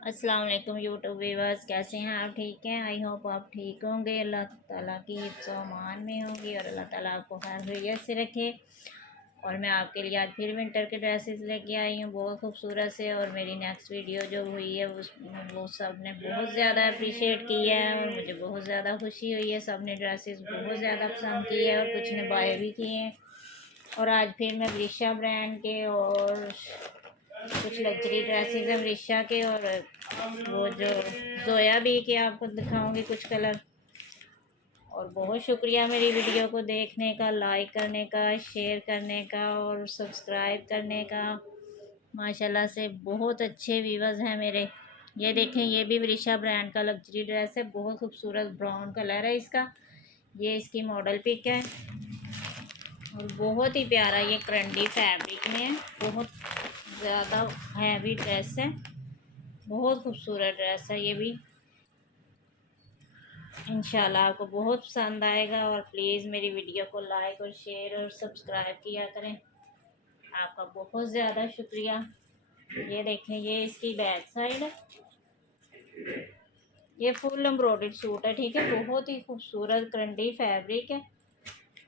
अस्सलाम वालेकुम YouTube viewers, कैसे हैं आप? ठीक हैं? आई होप आप ठीक होंगे। अल्लाह ताला की हिफ्ज़ व अमान में होंगी और अल्लाह ताला आपको हर खैरियत से रखे। और मैं आपके लिए आज फिर विंटर के ड्रेसेस लेके आई हूँ, बहुत खूबसूरत से। और मेरी नेक्स्ट वीडियो जो हुई है वो सब ने बहुत ज़्यादा अप्रिशिएट किया है और मुझे बहुत ज़्यादा खुशी हुई है। सब ने ड्रेसेस बहुत ज़्यादा पसंद किए हैं और कुछ ने बाय भी किए हैं। और आज फिर मैं विशा ब्रांड के और कुछ लग्जरी ड्रेसेस हैं विशा के, और वो जो जोया भी के आपको दिखाऊंगी कुछ कलर। और बहुत शुक्रिया मेरी वीडियो को देखने का, लाइक करने का, शेयर करने का और सब्सक्राइब करने का। माशाल्लाह से बहुत अच्छे व्यूवर्स हैं मेरे। ये देखें, ये भी विशा ब्रांड का लग्जरी ड्रेस है, बहुत खूबसूरत ब्राउन कलर है इसका। ये इसकी मॉडल पिक है और बहुत ही प्यारा ये क्रंडी फैब्रिक में है। बहुत ज़्यादा हैवी ड्रेस है, बहुत खूबसूरत ड्रेस है ये भी। इंशाल्लाह आपको बहुत पसंद आएगा। और प्लीज़ मेरी वीडियो को लाइक और शेयर और सब्सक्राइब किया करें। आपका बहुत ज़्यादा शुक्रिया। ये देखें, ये इसकी बैक साइड है। ये फुल एम्ब्रॉयडर्ड सूट है, ठीक है। बहुत ही खूबसूरत क्रंडी फैब्रिक है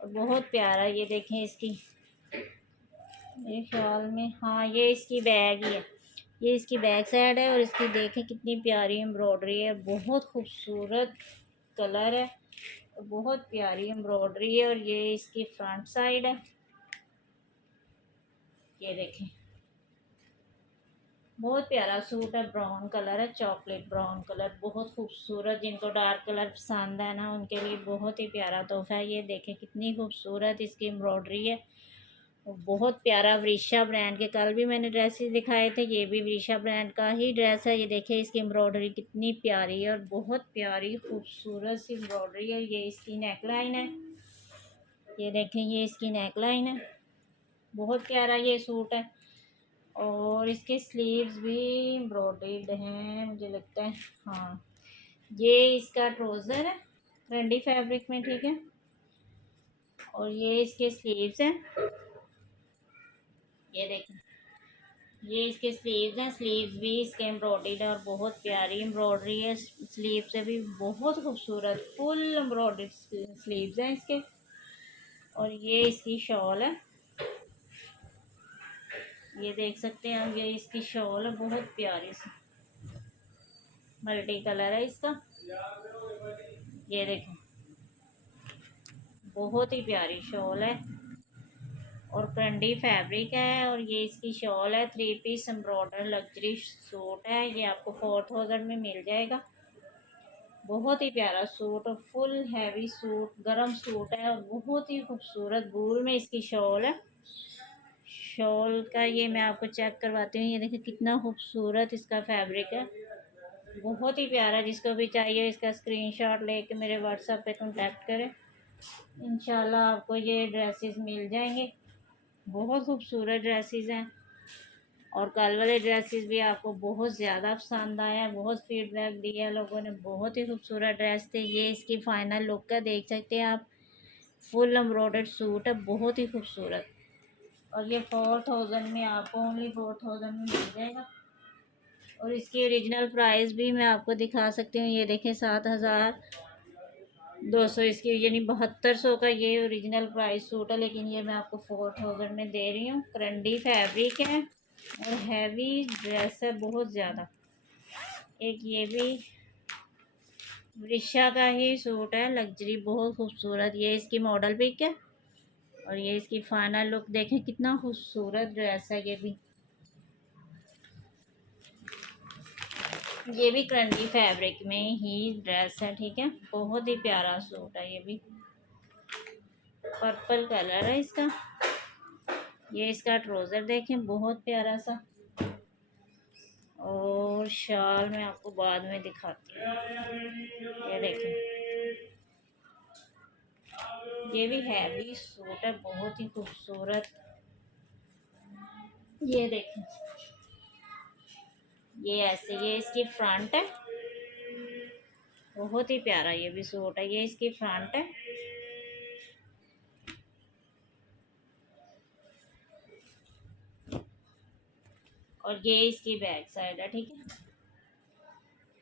और बहुत प्यारा। ये देखें इसकी, मेरे ख्याल में हाँ ये इसकी बैग ही है। ये इसकी बैक साइड है और इसकी देखें कितनी प्यारी एम्ब्रॉयडरी है। बहुत खूबसूरत कलर है और बहुत प्यारी एम्ब्रॉयडरी है। और ये इसकी फ्रंट साइड है। ये देखें, बहुत प्यारा सूट है। ब्राउन कलर है, चॉकलेट ब्राउन कलर, बहुत खूबसूरत। जिनको डार्क कलर पसंद है ना, उनके लिए बहुत ही प्यारा तोहफा है। ये देखें कितनी खूबसूरत इसकी एम्ब्रॉयडरी है। बहुत प्यारा वृषा ब्रांड के कल भी मैंने ड्रेसेस दिखाए थे, ये भी वृषा ब्रांड का ही ड्रेस है। ये देखिए इसकी एम्ब्रॉयडरी कितनी प्यारी है और बहुत प्यारी खूबसूरत सी एम्ब्रॉयडरी है। ये इसकी नेक लाइन है। ये देखें, ये इसकी नेक लाइन है। बहुत प्यारा ये सूट है। और इसके स्लीव्स भी एम्ब्रॉयडर्ड हैं मुझे लगता है। हाँ, ये इसका ट्राउज़र है ट्रेंडी फैब्रिक में, ठीक है। और ये इसके स्लीव्स हैं। ये देखें, ये इसके स्लीव्स हैं। स्लीव्स भी इसके एम्ब्रॉयडर्ड है और बहुत प्यारी एम्ब्रॉयडरी है। स्लीव से भी बहुत खूबसूरत फुल एम्ब्रॉयडर्ड स्लीव्स हैं इसके। और ये इसकी शॉल है, ये देख सकते हैं आप। ये इसकी शॉल है, बहुत प्यारी सी मल्टी कलर है इसका। ये देखो, बहुत ही प्यारी शॉल है और क्रंडी फैब्रिक है। और ये इसकी शॉल है। 3 पीस एम्ब्रॉयडर लग्जरी सूट है। ये आपको 4000 में मिल जाएगा। बहुत ही प्यारा सूट और फुल हैवी सूट, गरम सूट है और बहुत ही खूबसूरत बूल में इसकी शॉल है। शॉल का ये मैं आपको चेक करवाती हूँ। ये देखिए कितना खूबसूरत इसका फैब्रिक है, बहुत ही प्यारा। जिसको भी चाहिए इसका स्क्रीनशॉट लेके मेरे व्हाट्सएप पे कांटेक्ट करें। इंशाल्लाह आपको ये ड्रेसेस मिल जाएंगे। बहुत खूबसूरत ड्रेसेस हैं और कल वाले ड्रेसेस भी आपको बहुत ज़्यादा पसंद आया। बहुत फीडबैक दिया लोगों ने, बहुत ही खूबसूरत ड्रेस थे। ये इसकी फाइनल लुक है, देख सकते हैं आप। फुल एम्ब्रॉयडर्ड सूट है, बहुत ही खूबसूरत। और ये 4000 में आपको ओनली 4000 में मिल जाएगा। और इसकी ओरिजिनल प्राइस भी मैं आपको दिखा सकती हूँ। ये देखें, 7200 इसकी, यानी 7200 का ये ओरिजिनल प्राइस सूट है। लेकिन ये मैं आपको 4000 में दे रही हूँ। क्रंडी फैब्रिक है और हैवी ड्रेस है बहुत ज़्यादा। एक ये भी वृषा का ही सूट है, लग्जरी, बहुत खूबसूरत। ये इसकी मॉडल पिक है और ये इसकी फाइनल लुक देखें, कितना खूबसूरत ड्रेस है ये भी। ये भी क्रंडी फैब्रिक में ही ड्रेस है, ठीक है। बहुत ही प्यारा सूट है ये भी। पर्पल कलर है इसका। ये इसका ट्राउज़र देखें, बहुत प्यारा सा। और शाल मैं आपको बाद में दिखाती हूँ। ये देखें, ये भी हैवी सूट है, बहुत ही खूबसूरत। ये देखें, ये ऐसे, ये इसकी फ्रंट है। बहुत ही प्यारा ये भी सूट है। ये इसकी फ्रंट है और ये इसकी बैक साइड है, ठीक है।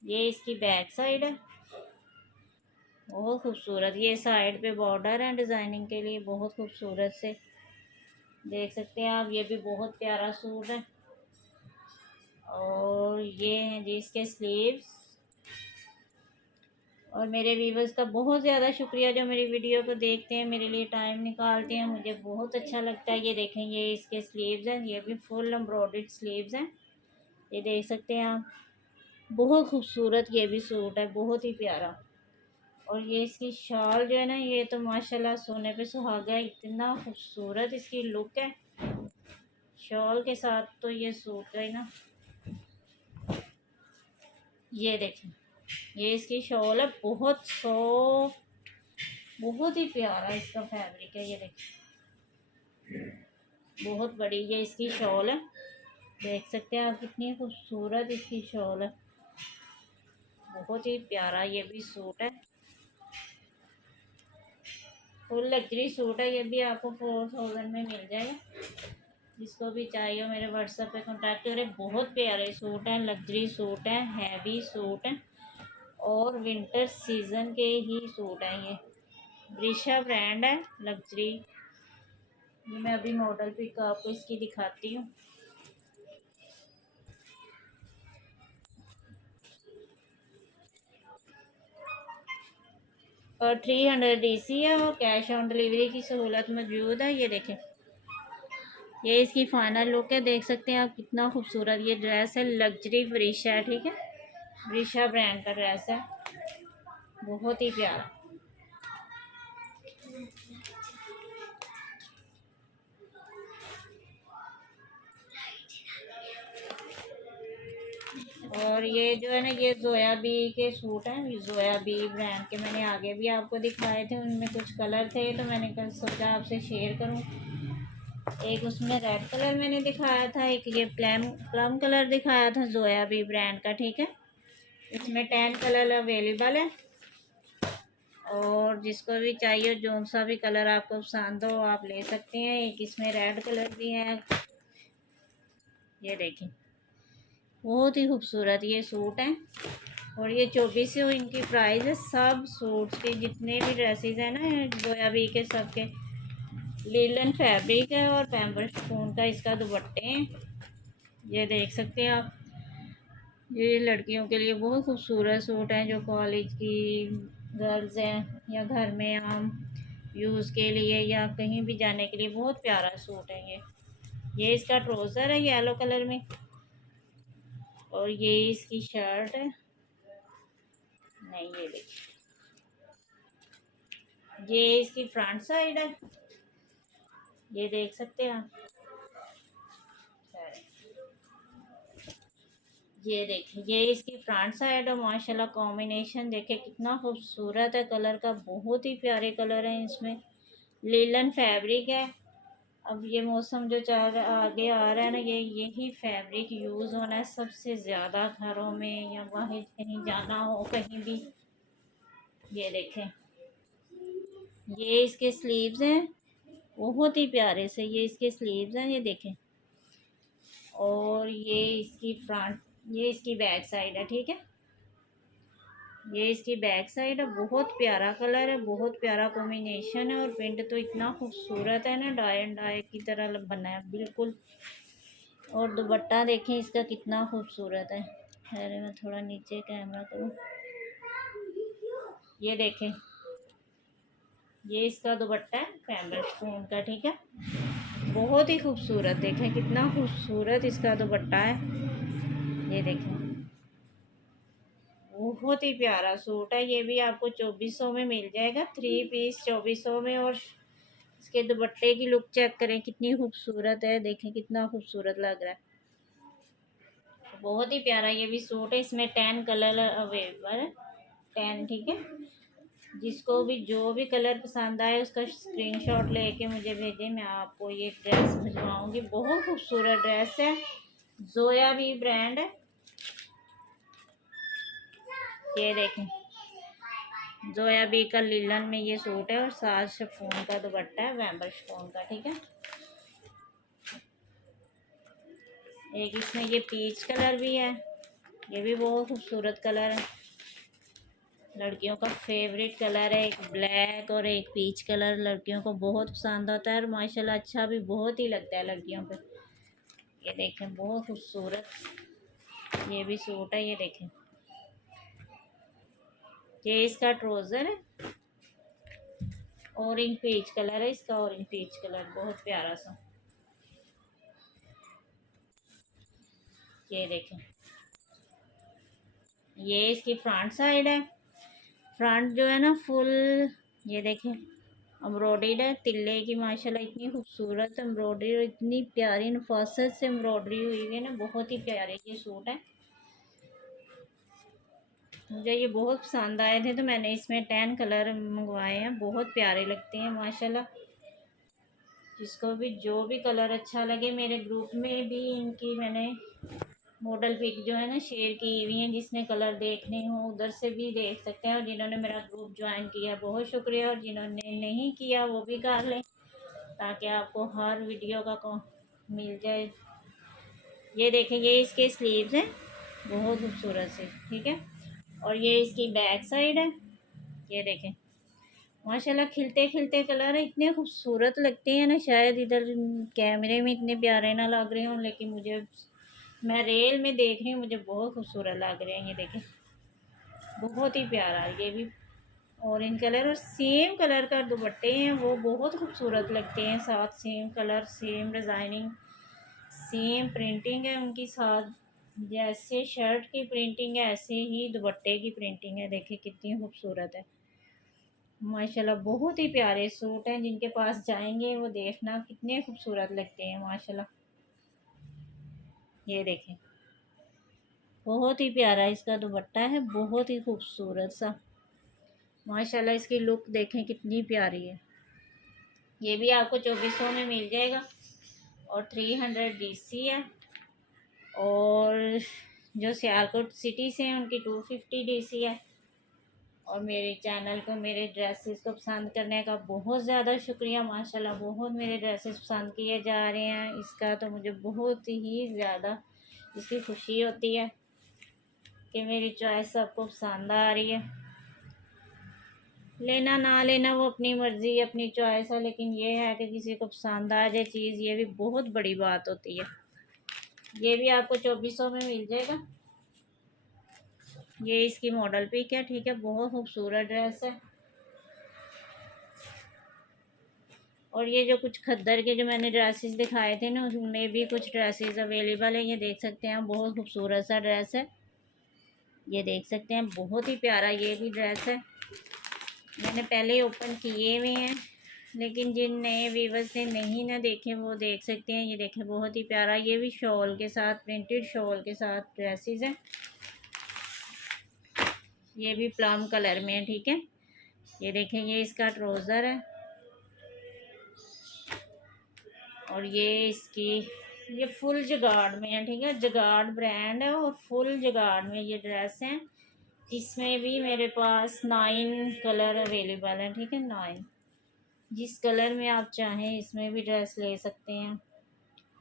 ये इसकी बैक साइड है, बहुत खूबसूरत। ये साइड पे बॉर्डर है डिज़ाइनिंग के लिए, बहुत खूबसूरत से देख सकते हैं आप। ये भी बहुत प्यारा सूट है। और ये हैं जी इसके स्लीव्स। और मेरे व्यूवर्स का बहुत ज़्यादा शुक्रिया जो मेरी वीडियो को देखते हैं, मेरे लिए टाइम निकालते हैं, मुझे बहुत अच्छा लगता है। ये देखें, ये इसके स्लीव्स हैं, ये भी फुल एम्ब्रॉयडर्ड स्लीव्स हैं, ये देख सकते हैं आप। बहुत खूबसूरत ये भी सूट है, बहुत ही प्यारा। और ये इसकी शाल जो है ना, ये तो माशाल्लाह सोने पे सुहागा है, इतना खूबसूरत इसकी लुक है। शॉल के साथ तो ये सूट का ही ना, ये देखें, ये इसकी शॉल है, बहुत सॉफ्ट, बहुत ही प्यारा इसका फैब्रिक है। ये देखें, बहुत बड़ी ये इसकी शॉल है, देख सकते हैं आप कितनी खूबसूरत इसकी शॉल है, बहुत ही प्यारा ये भी सूट है। फुल लग्जरी सूट है, ये भी आपको 4000 में मिल जाएगा। जिसको भी चाहिए मेरे व्हाट्सएप पे कांटेक्ट करें। बहुत प्यारे सूट हैं, लग्जरी सूट हैं, हैवी सूट हैं और विंटर सीजन के ही सूट हैं। ये ब्रिशा ब्रांड है, लग्जरी। ये मैं अभी मॉडल पिक आपको इसकी दिखाती हूँ। और 300 DC है और कैश ऑन डिलीवरी की सहूलत मौजूद है। ये देखें, ये इसकी फाइनल लुक है, देख सकते हैं आप कितना खूबसूरत ये ड्रेस है। लग्जरी ब्रिशा है, ठीक है, ब्रिशा ब्रांड का ड्रेस है, बहुत ही प्यारा। और ये जो है ना, ये जोया बी के सूट हैं, जोया बी ब्रांड के। मैंने आगे भी आपको दिखाए थे, उनमें कुछ कलर थे तो मैंने कल सोचा आपसे शेयर करूं। एक उसमें रेड कलर मैंने दिखाया था, एक ये प्लम कलर दिखाया था जोया बी ब्रांड का, ठीक है। इसमें 10 कलर अवेलेबल है और जिसको भी चाहिए जो सा भी कलर आपको पसंद हो आप ले सकते हैं। एक इसमें रेड कलर भी है, ये देखें, बहुत ही खूबसूरत ये सूट हैं। और ये 2400 इनकी प्राइस है। सब सूट्स के जितने भी ड्रेसेस हैं ना जोयाबी के, सब के लीलन फैब्रिक है और पैम्पर स्पून का इसका दुपट्टे हैं, ये देख सकते हैं आप। ये लड़कियों के लिए बहुत खूबसूरत सूट हैं, जो कॉलेज की गर्ल्स हैं या घर में आम यूज़ के लिए या कहीं भी जाने के लिए बहुत प्यारा सूट है ये इसका ट्राउज़र है येलो कलर में और ये इसकी शर्ट है। नहीं, ये देखिए, ये इसकी फ्रंट साइड है, ये देख सकते हैं आप। ये देखिए, ये इसकी फ्रंट साइड है, माशाल्लाह कॉम्बिनेशन देखे कितना खूबसूरत है कलर का, बहुत ही प्यारे कलर हैं इसमें। लीलन फैब्रिक है। अब ये मौसम जो चल आगे आ रहा है ना, ये यही फैब्रिक यूज़ होना है सबसे ज़्यादा घरों में या बाहर कहीं जाना हो कहीं भी। ये देखें, ये इसके स्लीव्स हैं, बहुत ही प्यारे से ये इसके स्लीव्स हैं, ये देखें। और ये इसकी फ्रंट, ये इसकी बैक साइड है, ठीक है, ये इसकी बैक साइड है। बहुत प्यारा कलर है, बहुत प्यारा कॉम्बिनेशन है और प्रिंट तो इतना खूबसूरत है ना, डाई एंड डाई की तरह बना है बिल्कुल। और दुपट्टा देखें इसका कितना खूबसूरत है। अरे मैं थोड़ा नीचे कैमरा करूँ, ये देखें, ये इसका दुपट्टा है पैम्पर स्पून का, ठीक है, बहुत ही खूबसूरत। देखें कितना खूबसूरत इसका दुपट्टा है, ये देखें, बहुत ही प्यारा सूट है। ये भी आपको 2400 में मिल जाएगा, 3 पीस 2400 में। और इसके दुपट्टे की लुक चेक करें कितनी खूबसूरत है, देखें कितना खूबसूरत लग रहा है, बहुत ही प्यारा ये भी सूट है। इसमें 10 कलर अवेलेबल है, 10, ठीक है। जिसको भी जो भी कलर पसंद आए उसका स्क्रीनशॉट लेके मुझे भेजें, मैं आपको ये ड्रेस भिजवाऊंगी। बहुत खूबसूरत ड्रेस है, जोया भी ब्रांड है, ये देखें, जोया बी का लिलन में ये सूट है और साथ शिफॉन का दुपट्टा है, पैम्पर शिफॉन का, ठीक है। एक इसमें ये पीच कलर भी है, ये भी बहुत खूबसूरत कलर है, लड़कियों का फेवरेट कलर है। एक ब्लैक और एक पीच कलर लड़कियों को बहुत पसंद आता है और माशाल्लाह अच्छा भी बहुत ही लगता है लड़कियों पे। ये देखें बहुत खूबसूरत ये भी सूट है। ये देखें, ये इसका ट्राउज़र है, ऑरेंज पीच कलर है इसका, ऑरेंज पीच कलर बहुत प्यारा सा। ये देखें, ये इसकी फ्रंट साइड है। फ्रंट जो है ना फुल, ये देखें एम्ब्रॉयडर्ड है तिल्ले की, माशाल्लाह इतनी खूबसूरत एम्ब्रॉयडरी और इतनी प्यारी नफासत से एम्ब्रॉयडरी हुई है ना, बहुत ही प्यारे ये सूट है। मुझे ये बहुत पसंद आए थे तो मैंने इसमें 10 कलर मंगवाए हैं, बहुत प्यारे लगते हैं माशाल्लाह। जिसको भी जो भी कलर अच्छा लगे, मेरे ग्रुप में भी इनकी मैंने मॉडल पिक जो है ना शेयर की हुई हैं, जिसने कलर देखने हो उधर से भी देख सकते हैं। और जिन्होंने मेरा ग्रुप ज्वाइन किया बहुत शुक्रिया, और जिन्होंने नहीं किया वो भी कर लें ताकि आपको हर वीडियो का मिल जाए। ये देखें, ये इसके स्लीव्स हैं बहुत खूबसूरत से, ठीक है। और ये इसकी बैक साइड है। ये देखें माशाल्लाह खिलते खिलते कलर है, इतने खूबसूरत लगते हैं ना, शायद इधर कैमरे में इतने प्यारे ना लग रहे हों, लेकिन मुझे मैं रेल में देख रही हूँ मुझे बहुत खूबसूरत लग रहे हैं। ये देखें बहुत ही प्यारा, ये भी ऑरेंज कलर और सेम कलर का दुपट्टे हैं, वो बहुत खूबसूरत लगते हैं। साथ same colour same designing same printing है उनकी साथ, जैसे शर्ट की प्रिंटिंग है ऐसे ही दुपट्टे की प्रिंटिंग है। देखिए कितनी खूबसूरत है माशाल्लाह, बहुत ही प्यारे सूट हैं। जिनके पास जाएंगे वो देखना कितने खूबसूरत लगते हैं माशाल्लाह। ये देखें बहुत ही प्यारा इसका दुपट्टा है, बहुत ही खूबसूरत सा माशाल्लाह। इसकी लुक देखें कितनी प्यारी है। ये भी आपको 2400 में मिल जाएगा और 300 DC है। और जो सियालकोट सिटी से हैं उनकी 250 DC है। और मेरे चैनल को मेरे ड्रेसेस को पसंद करने का बहुत ज़्यादा शुक्रिया माशाल्लाह, बहुत मेरे ड्रेसेस पसंद किए जा रहे हैं। इसका तो मुझे बहुत ही ज़्यादा इसकी खुशी होती है कि मेरी चॉइस सबको पसंद आ रही है। लेना ना लेना वो अपनी मर्ज़ी अपनी चॉइस है, लेकिन ये है कि किसी को पसंद आ जाए चीज़, ये भी बहुत बड़ी बात होती है। ये भी आपको 2400 में मिल जाएगा। ये इसकी मॉडल पिक है, ठीक है, बहुत खूबसूरत ड्रेस है। और ये जो कुछ खद्दर के जो मैंने ड्रेसेस दिखाए थे ना, उसमें भी कुछ ड्रेसेस अवेलेबल है। ये देख सकते हैं बहुत खूबसूरत सा ड्रेस है, ये देख सकते हैं बहुत ही प्यारा ये भी ड्रेस है। मैंने पहले ओपन किए हुए हैं, लेकिन जिन नए व्यूवर्स ने नहीं ना देखे वो देख सकते हैं। ये देखें बहुत ही प्यारा, ये भी शॉल के साथ प्रिंटेड शॉल के साथ ड्रेसेस है। ये भी प्लम कलर में है, ठीक है। ये देखें ये इसका ट्राउज़र है और ये इसकी ये फुल जगाड़ में है, ठीक है, जगाड़ ब्रांड है और फुल जगाड़ में ये ड्रेस है। इसमें भी मेरे पास 9 कलर अवेलेबल हैं, ठीक है, 9। जिस कलर में आप चाहें इसमें भी ड्रेस ले सकते हैं।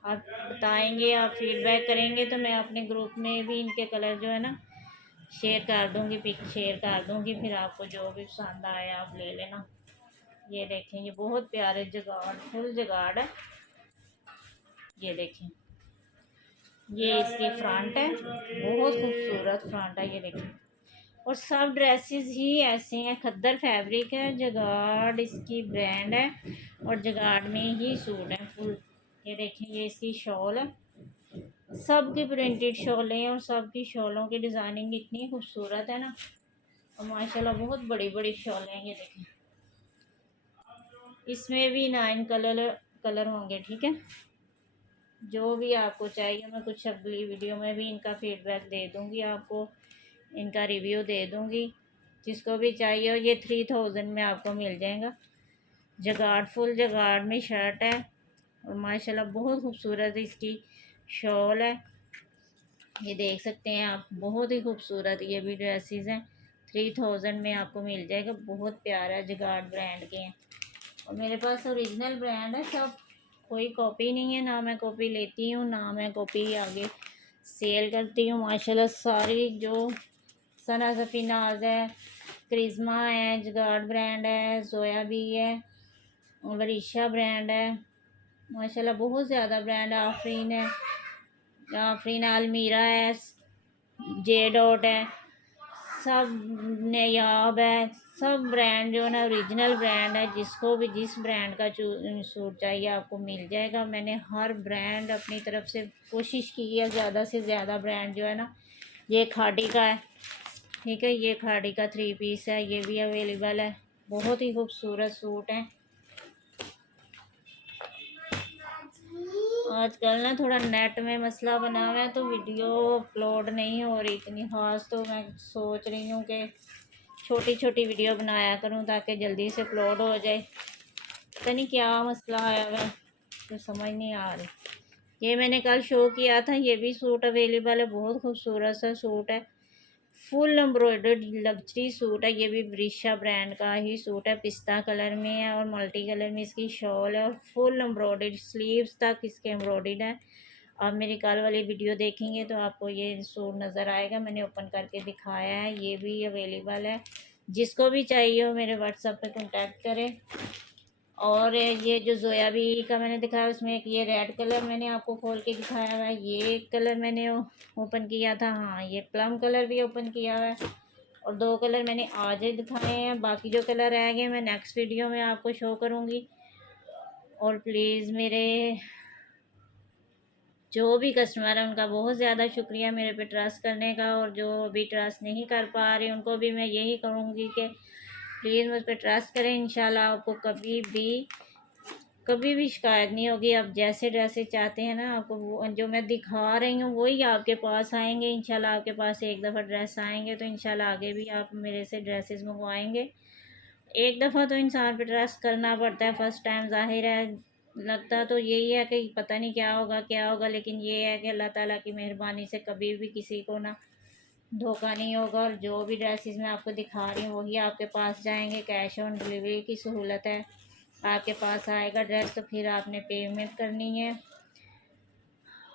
आप बताएंगे, आप फीडबैक करेंगे तो मैं अपने ग्रुप में भी इनके कलर जो है ना शेयर कर दूंगी, पिक शेयर कर दूंगी, फिर आपको जो भी पसंद आए आप ले लेना। ये देखें ये बहुत प्यारे जगाड़ फुल जगाड़ है। ये देखें ये इसकी फ्रंट है, बहुत खूबसूरत फ्रंट है। ये देखें और सब ड्रेसेस ही ऐसे हैं, खद्दर फैब्रिक है, जगाड़ इसकी ब्रांड है और जगाड़ में ही सूट है फुल। ये देखें ये इसकी शॉल है, सब की प्रिंटेड शॉलें हैं और सब की शॉलों की डिज़ाइनिंग इतनी खूबसूरत है ना, और माशाल्लाह बहुत बड़ी बड़ी शॉलें हैं। ये देखें इसमें भी 9 कलर होंगे, ठीक है। जो भी आपको चाहिए मैं कुछ अगली वीडियो में भी इनका फीडबैक दे दूँगी, आपको इनका रिव्यू दे दूँगी। जिसको भी चाहिए हो ये 3000 में आपको मिल जाएगा। जगाड़ फुल जगाड़ में शर्ट है और माशाल्लाह बहुत खूबसूरत इसकी शॉल है। ये देख सकते हैं आप, बहुत ही खूबसूरत ये भी ड्रेसेस हैं। 3000 में आपको मिल जाएगा, बहुत प्यारा जगाड़ ब्रांड के हैं और मेरे पास ओरिजिनल ब्रांड है सब, कोई कॉपी नहीं है, ना मैं कॉपी लेती हूँ ना मैं कॉपी आगे सेल करती हूँ। माशाल्लाह सारी जो सना सफ़ीनाज है, करिश्मा है, जगाड ब्रांड है, जोया भी है, वरीशा ब्रांड है, माशाल्लाह बहुत ज़्यादा ब्रांड है। आफरीन है, आफरीन अलमीरा है, जे डॉट है, सब नायाब है। सब ब्रांड जो है ना ओरिजिनल ब्रांड है। जिसको भी जिस ब्रांड का सूट चाहिए आपको मिल जाएगा। मैंने हर ब्रांड अपनी तरफ से कोशिश की है, ज़्यादा से ज़्यादा ब्रांड जो है ना। ये खाड़ी का है, ठीक है, ये खाड़ी का 3 पीस है, ये भी अवेलेबल है। बहुत ही खूबसूरत सूट है। आजकल ना थोड़ा नेट में मसला बना हुआ है तो वीडियो अपलोड नहीं हो रही इतनी ख़ास। तो मैं सोच रही हूँ कि छोटी छोटी वीडियो बनाया करूँ ताकि जल्दी से अपलोड हो जाए। पता नहीं क्या मसला आया हुआ है, तो समझ नहीं आ रही। ये मैंने कल शो किया था, ये भी सूट अवेलेबल है। बहुत खूबसूरत सा सूट है, फुल एम्ब्रॉयडर्ड लग्जरी सूट है। ये भी वरीशा ब्रांड का ही सूट है, पिस्ता कलर में है और मल्टी कलर में इसकी शॉल है और फुल एम्ब्रॉयडर्ड स्लीव्स तक इसके एम्ब्रॉयडर्ड है। आप मेरी कल वाली वीडियो देखेंगे तो आपको ये सूट नज़र आएगा। मैंने ओपन करके दिखाया है, ये भी अवेलेबल है। जिसको भी चाहिए हो मेरे व्हाट्सएप पे कांटेक्ट करें। और ये जो जोयाबी का मैंने दिखाया उसमें एक ये रेड कलर मैंने आपको खोल के दिखाया हुआ है। ये कलर मैंने ओपन किया था, हाँ ये प्लम कलर भी ओपन किया हुआ है। और 2 कलर मैंने आज ही दिखाए हैं, बाकी जो कलर रह गए मैं नेक्स्ट वीडियो में आपको शो करूँगी। और प्लीज़ मेरे जो भी कस्टमर है उनका बहुत ज़्यादा शुक्रिया मेरे पे ट्रस्ट करने का। और जो अभी ट्रस्ट नहीं कर पा रहे उनको भी मैं यही कहूँगी कि प्लीज़ मुझ पर ट्रस्ट करें। इंशाल्लाह आपको कभी भी शिकायत नहीं होगी। आप जैसे ड्रेसेस चाहते हैं ना, आपको वो जो मैं दिखा रही हूँ वही आपके पास आएंगे। इंशाल्लाह आपके पास एक दफ़ा ड्रेस आएंगे तो इंशाल्लाह आगे भी आप मेरे से ड्रेसेस मंगवाएंगे। एक दफ़ा तो इंसान पे ट्रस्ट करना पड़ता है, फर्स्ट टाइम ज़ाहिर है लगता तो यही है कि पता नहीं क्या होगा, लेकिन ये है कि अल्लाह ताला की मेहरबानी से कभी भी किसी को ना धोखा नहीं होगा। और जो भी ड्रेसेस मैं आपको दिखा रही हूँ वही आपके पास जाएंगे। कैश ऑन डिलीवरी की सहूलत है, आपके पास आएगा ड्रेस तो फिर आपने पेमेंट करनी है।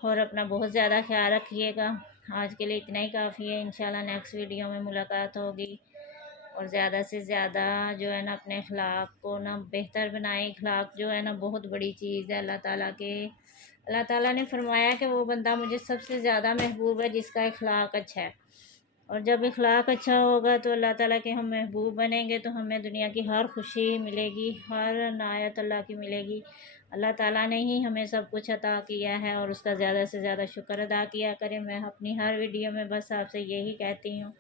और अपना बहुत ज़्यादा ख्याल रखिएगा। आज के लिए इतना ही काफ़ी है। इंशाल्लाह नेक्स्ट वीडियो में मुलाकात होगी। और ज़्यादा से ज़्यादा जो है ना अपने अखलाक को ना बेहतर बनाएं। अखलाक जो है ना बहुत बड़ी चीज़ है अल्लाह ताला ने फरमाया कि वो बंदा मुझे सबसे ज़्यादा महबूब है जिसका अखलाक अच्छा है। और जब अखलाक अच्छा होगा तो अल्लाह ताला के हम महबूब बनेंगे तो हमें दुनिया की हर खुशी मिलेगी, हर नायत अल्लाह की मिलेगी। अल्लाह ताला ने ही हमें सब कुछ अता किया है और उसका ज़्यादा से ज़्यादा शुक्र अदा किया करें। मैं अपनी हर वीडियो में बस आपसे यही कहती हूँ,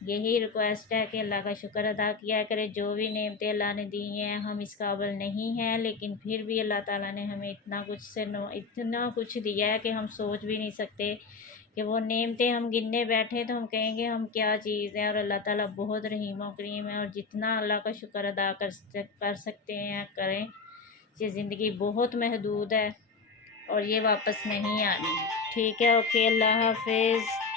यही रिक्वेस्ट है कि अल्लाह का शुक्र अदा किया करें। जो भी नेमतें अल्लाह ने दी हैं हम इस काबिल नहीं हैं, लेकिन फिर भी अल्लाह ताला ने हमें इतना कुछ दिया है कि हम सोच भी नहीं सकते कि वो नेमतें हम गिनने बैठे तो हम कहेंगे हम क्या चीज़ है। और अल्लाह ताला बहुत रहीम और करीम है और जितना अल्लाह का शुक्र अदा कर सकते हैं करें। ये ज़िंदगी बहुत महदूद है और ये वापस नहीं आनी। ठीक है, ओके, अल्लाह हाफिज़।